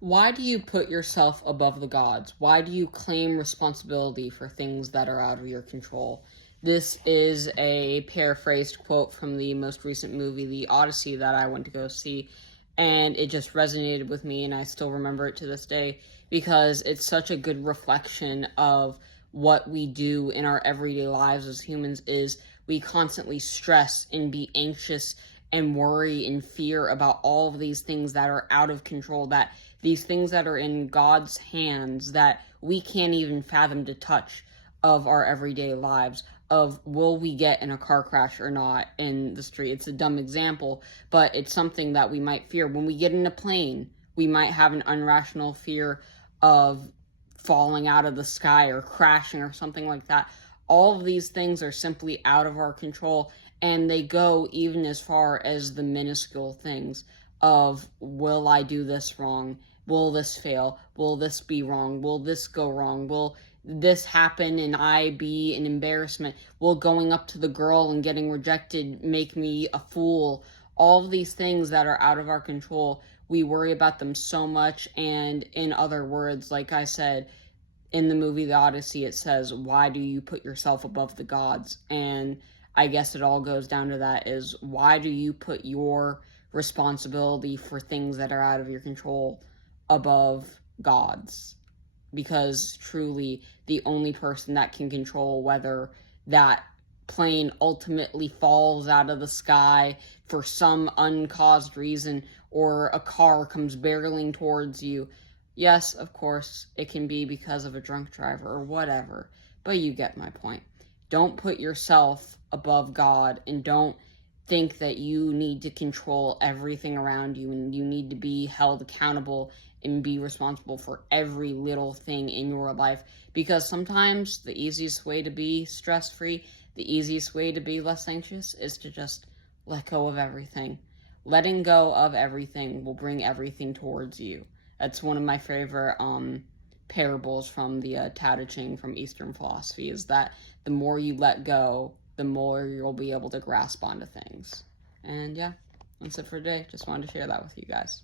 Why do you put yourself above the gods? Why do you claim responsibility for things that are out of your control? This is a paraphrased quote from the most recent movie, The Odyssey, that I went to go see, and it just resonated with me, and I still remember it to this day because it's such a good reflection of what we do in our everyday lives as humans. Is we constantly stress and be anxious and worry and fear about all of these things that are out of control, that these things that are in God's hands that we can't even fathom to touch, of our everyday lives, of will we get in a car crash or not in the street. It's a dumb example, but it's something that we might fear. When we get in a plane, we might have an irrational fear of falling out of the sky or crashing or something like that. All of these things are simply out of our control, and they go even as far as the minuscule things of, will I do this wrong? Will this fail? Will this be wrong? Will this go wrong? Will this happen and I be an embarrassment? Will going up to the girl and getting rejected make me a fool? All of these things that are out of our control, we worry about them so much. And in other words, like I said, in the movie The Odyssey, it says, why do you put yourself above the gods? And I guess it all goes down to that, is why do you put your responsibility for things that are out of your control above God's? Because truly, the only person that can control whether that plane ultimately falls out of the sky for some uncaused reason, or a car comes barreling towards you. Yes, of course, it can be because of a drunk driver or whatever, but you get my point. Don't put yourself above God, and don't think that you need to control everything around you and you need to be held accountable and be responsible for every little thing in your life. Because sometimes the easiest way to be stress free, the easiest way to be less anxious, is to just let go of everything. Letting go of everything will bring everything towards you. That's one of my favorite parables from the Tao Te Ching from Eastern philosophy, is that the more you let go, the more you'll be able to grasp onto things. And yeah, that's it for today. Just wanted to share that with you guys.